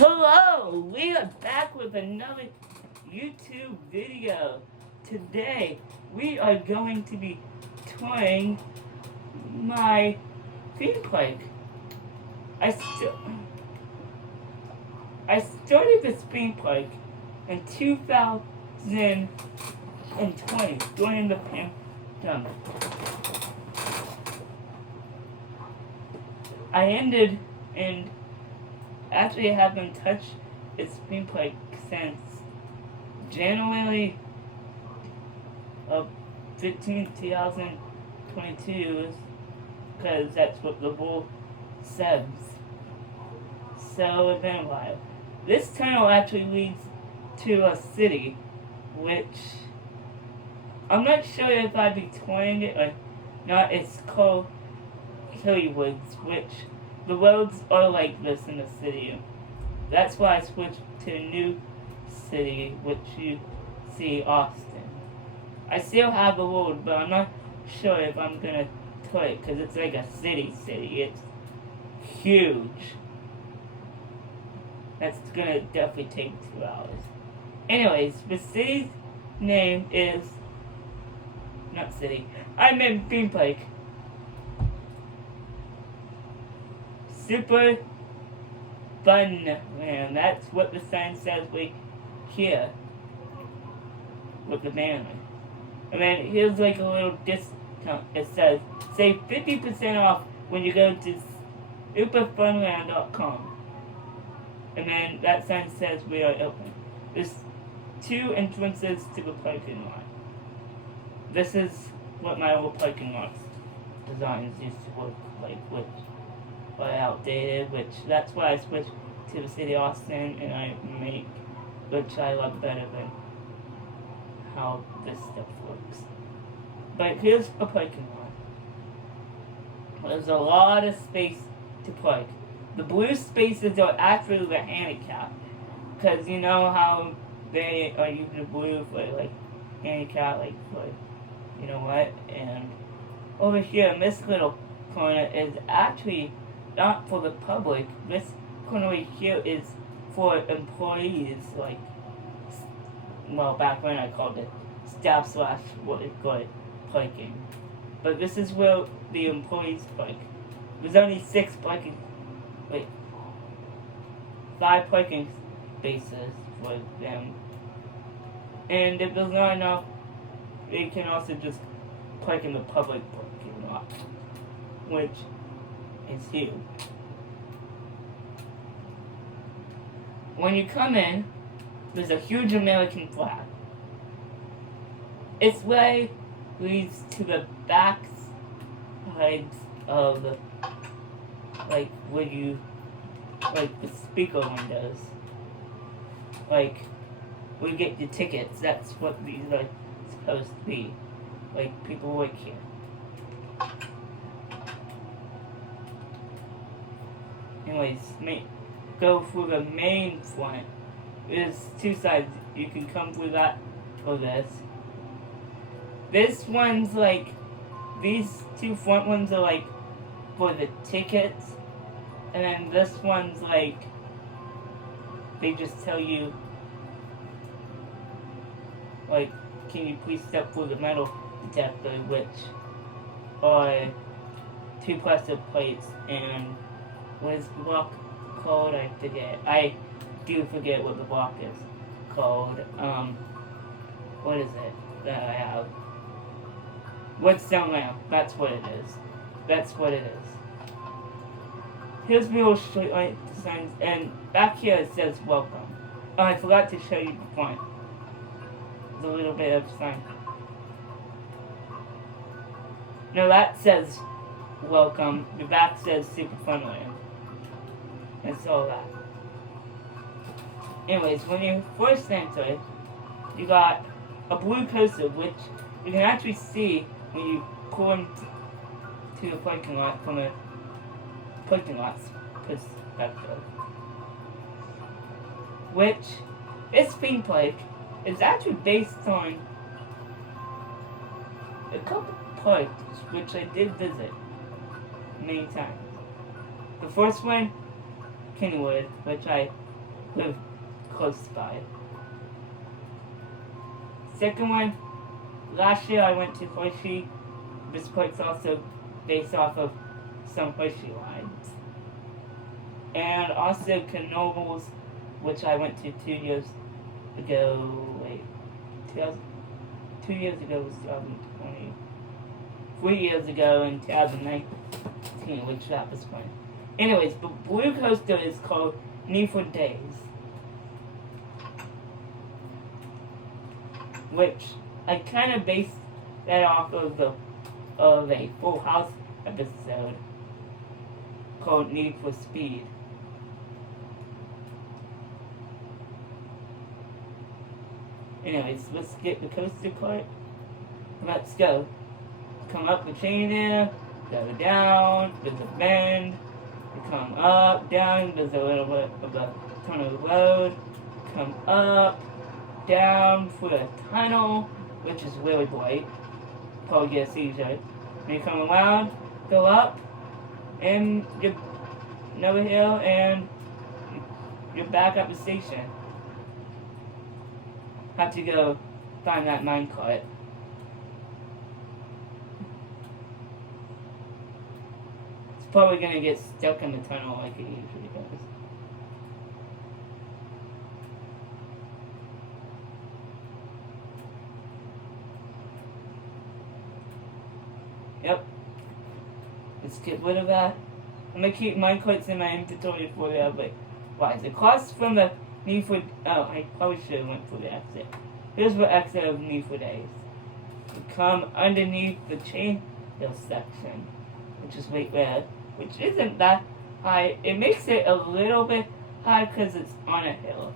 Hello! We are back with another YouTube video. Today, we are going to be touring my theme park. I started this theme park in 2020 during the pandemic. I ended and actually haven't touched its theme park since January of 2022, because that's what the rule says. So it's been a while. This tunnel actually leads to a city, which I'm not sure if I'd be touring it or not. It's called Hilly Woods, which the roads are like this in the city. That's why I switched to a new city, which you see, Austin. I still have the road, but I'm not sure if I'm gonna tour it, because it's like a city. It's huge. That's gonna definitely take 2 hours. Anyways, the city's name is... not city. I'm in theme park. Super Fun Man. That's what the sign says right here. With the banner. And then here's like a little discount. It says, save 50% off when you go to superfunland.com. And then that sign says we are open. There's 2 entrances to the parking lot. This is what my old parking lot designs used to look like, which are outdated, which that's why I switched to the city of Austin, and I make, which I love better than how this stuff works. But here's a parking lot. There's a lot of space to park. The blue spaces are actually the handicap, because you know how they are using blue for like handicap, like for you know what, and over here in this little corner is actually not for the public. This corner right here is for employees, like, well, back when I called it staff / what they call it, parking. But this is where the employees park. There's only 5 parking spaces for them. And if there's not enough, they can also just park in the public parking lot, which is huge. When you come in, there's a huge American flag. Its way leads to the back sides of the, like, where you, like, the speaker windows. Like, where you get your tickets. That's what these are supposed to be. Like, people work here. Anyways, go through the main front. There's 2 sides. You can come through that or this. This one's like, these 2 front ones are like for the tickets. And then this one's like, they just tell you, like, can you please step through the metal detector, which are 2 plastic plates, and what is the block called? I forget. I do forget what the block is called. What is it that I have? What's down there? That's what it is. That's what it is. Here's real straight light signs, and back here it says welcome. Oh, I forgot to show you the front. There's a little bit of sign. No, that says welcome. The back says Super Fun Land. That's all that. Anyways, when you first enter, you got a blue coaster, which you can actually see when you pull into the parking lot from a parking lot's perspective. Which, this theme park is actually based on a couple parks which I did visit many times. The first one, Kennywood, which I live close by. Second one, last year I went to Hershey. This park's also based off of some Hershey lines. And also Knoebels, which I went to 2 years ago. 2 years ago was 2020. 3 years ago in 2019, which that was fun. Anyways, the Blue Coaster is called Need for Days, which I kind of based that off of a Full House episode called Need for Speed. Anyways, let's get the coaster cart. Let's go. Come up the chain there, go down, there's a bend, you come up, down, there's a little bit of a tunnel road, come up, down through a tunnel, which is really bright, probably get a seizure. Then you come around, go up, and you're another hill, and you're back at the station. Have to go find that minecart. It's probably gonna get stuck in the tunnel like it usually does. Yep. Let's get rid of that. I'm gonna keep minecarts in my inventory for the other. Why is it across from the Need for... Oh, I probably should have went for the exit. Here's the exit of Need for Days. You come underneath the chain hill section, which is right there, which isn't that high. It makes it a little bit high because it's on a hill.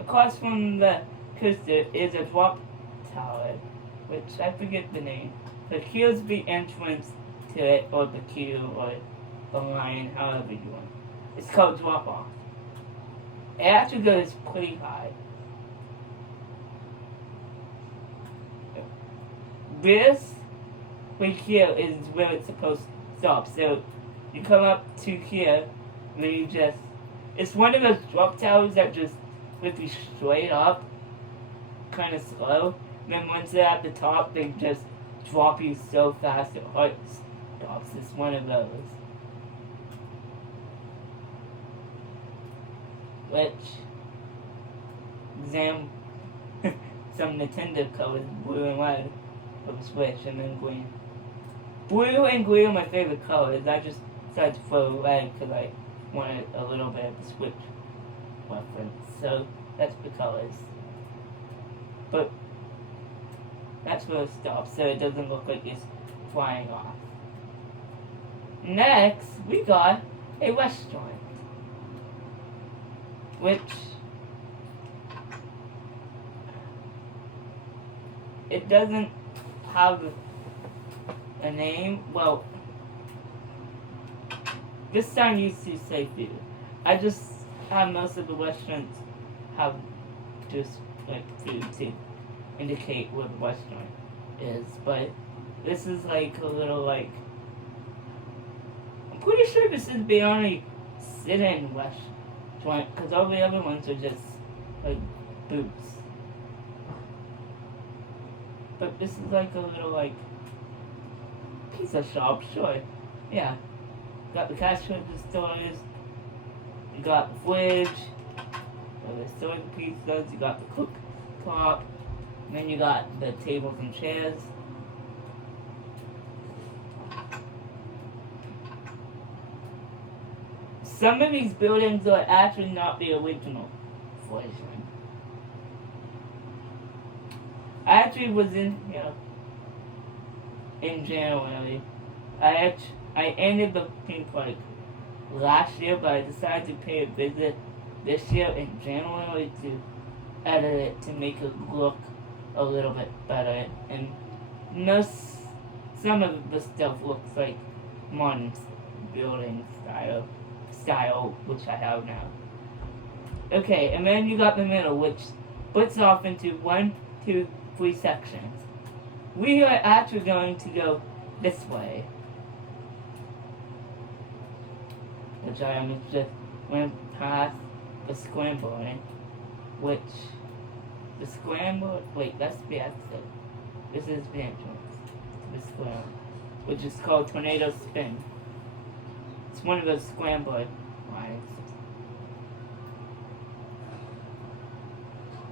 Across from the coaster is a drop tower, which I forget the name. But here's the entrance to it, or the queue, or the line, however you want. It's called drop off. It actually goes pretty high. This right here is where it's supposed to stop. So you come up to here, and then you just... It's one of those drop towers that just lift you straight up, kind of slow. And then once they're at the top, they just drop you so fast it hurts. It's one of those. Which, some Nintendo colors, blue and white, of Switch, and then green. Blue and green are my favorite colors. I just decided to throw red because I wanted a little bit of the Switch reference. So, that's the colors. But, that's where it stops, so it doesn't look like it's flying off. Next, we got a restaurant, which it doesn't have a name. Well, this sign used to say food. I just have most of the restaurants have just like food to indicate what the restaurant is, but this is like a little like... I'm pretty sure this is beyond a sit-in restaurant, because all the other ones are just like booths. But this is like a little like pizza shop, sure. Yeah. Got the cash registers, you got the fridge, where they store the pizzas, you got the cooktop, and then you got the tables and chairs. Some of these buildings are actually not the original version. I actually was in here in January. I ended the theme park last year, but I decided to pay a visit this year in January to edit it to make it look a little bit better. And some of the stuff looks like modern building style, which I have now. Okay, and then you got the middle, which splits off into 1, 2, 3 sections. We are actually going to go this way. which I am just went past the scrambler, which the scrambler, wait, that's the exit. This is the entrance to the scrambler, which is called Tornado Spin. It's one of those scrambler rides.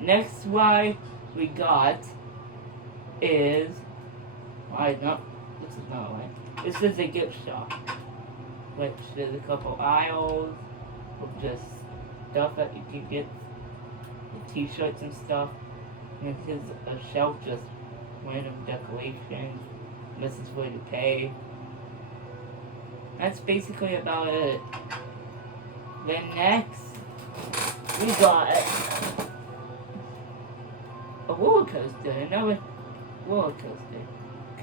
Next ride we got is, no, this is not right. This is a gift shop, which there's a couple aisles of just stuff that you can get, t-shirts and stuff. And this is a shelf just random decorations. This is where you pay. That's basically about it. Then next, we got a roller coaster, another roller coaster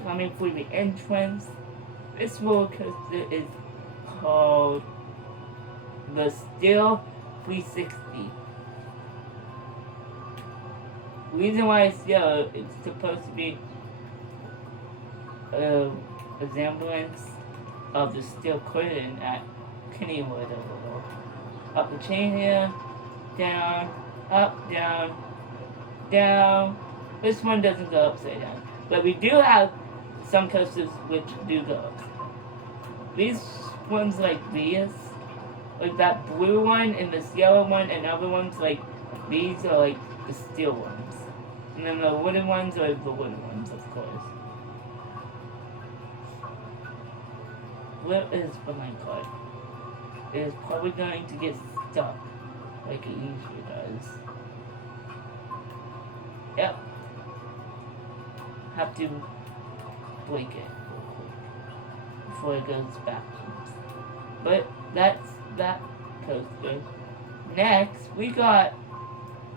coming through the entrance. This roller coaster is called the Steel 360. The reason why it's yellow, it's supposed to be a resemblance of the steel curtain at Kennywood overall. Up the chain here, down, up, down, down. This one doesn't go upside down. But we do have some coasters which do go up. These ones like these, like that blue one and this yellow one and other ones like these are like the steel ones. And then the wooden ones are the wooden ones, of course. Where is behind card? It is probably going to get stuck like it usually does. Yep. Have to break it real quick before it goes backwards. But that's that coaster. Next, we got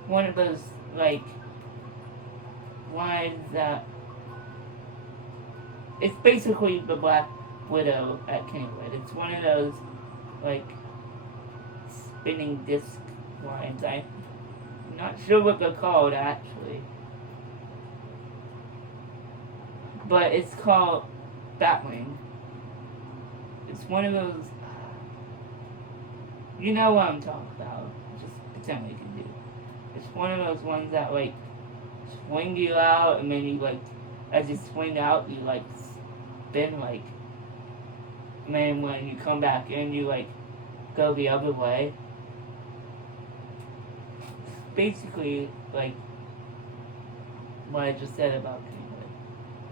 one of those like lines that it's basically the Black Widow at Kennywood. It's one of those like spinning disc lines. I'm not sure what they're called actually, but it's called Batwing. It's one of those. You know what I'm talking about. Just pretend we can do. It's one of those ones that like swing you out, and then you like, as you swing out, you like spin like. And then when you come back in, you like go the other way. Basically, like what I just said about Kennywood.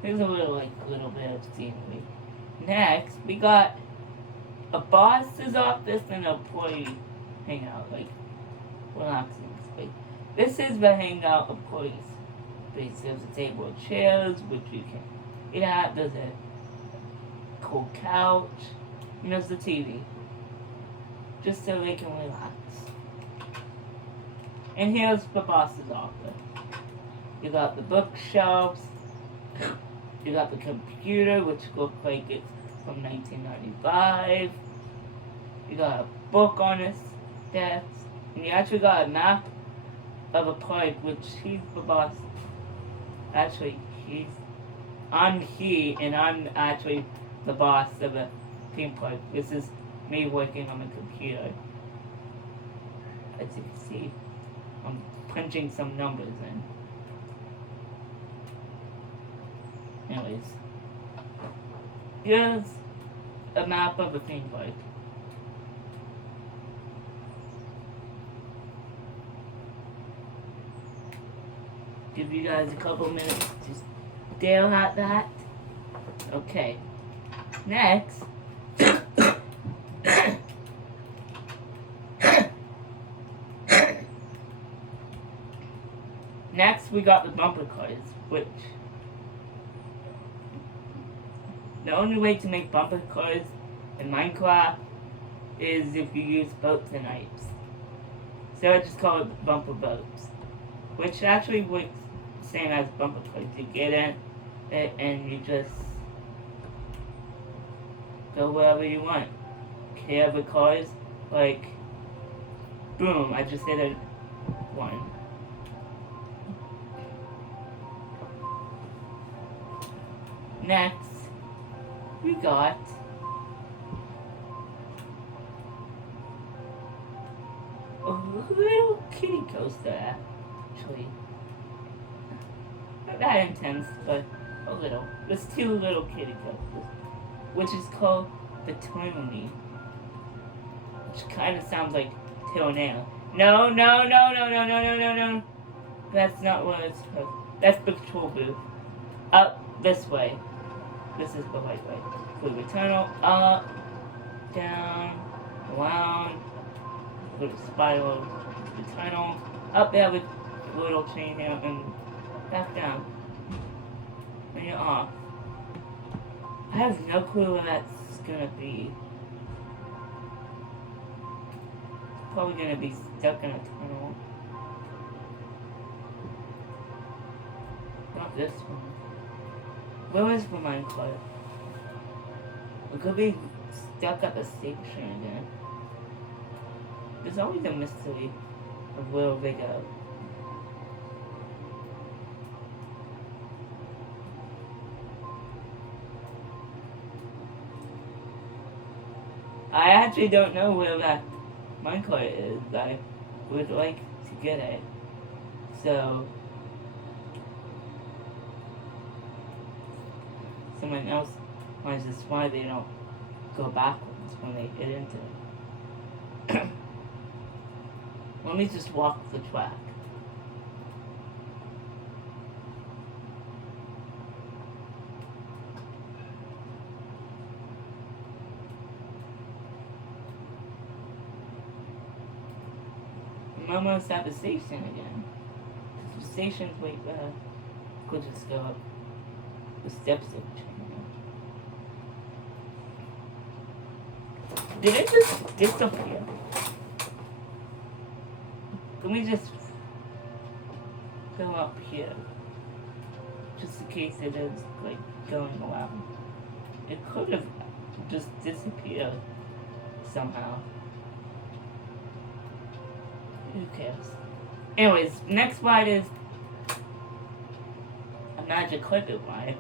There's a little bit of scenery. Next, we got a boss's office and an employee hangout, like relaxing space. This is the hangout employees space. There's a table of chairs, which you can eat at. There's a cool couch, and there's the TV, just so they can relax. And here's the boss's office. You got the bookshelves, you got the computer, which looks like it's from 1995. You got a book on his desk, and you actually got a map of a park, which he's the boss. Actually, I'm he, and I'm actually the boss of a theme park. This is me working on the computer. As you can see, I'm punching some numbers in. Anyways, here's a map of a theme park. Give you guys a couple minutes to stare at that. Okay. Next, we got the bumper cars, which the only way to make bumper cars in Minecraft is if you use boats and knives. So I just call it bumper boats, which actually works the same as bumper cars. You get in it and you just go wherever you want. Okay, other cars, like, boom, I just hit a one. Next, we got little kitty coaster, actually. Not that intense, but a little. There's two little kitty coasters, which is called the Tony, which kind of sounds like toenail. No, no, no, no, no, no, no, no, no. That's not what it's called. That's the patrol booth. Up this way. This is the right way. Through the tunnel, up, down, around, through the spiral, the tunnel, up there with the little chain here, and back down. And you're off. I have no clue where that's gonna be. It's probably gonna be stuck in a tunnel. Not this one. Where is the minecart? It could be stuck at the station again. There's always a mystery of where they go. I actually don't know where that minecart is. I would like to get it. So someone else wonders why they don't go backwards when they get into it. Let me just walk the track. I'm almost at the station again. The station's right there. Could just go up the steps of the train. Did it just disappear? Can we just go up here? Just in case it is like going around. It could have just disappeared somehow. Who cares? Anyways, next ride is a magic carpet ride.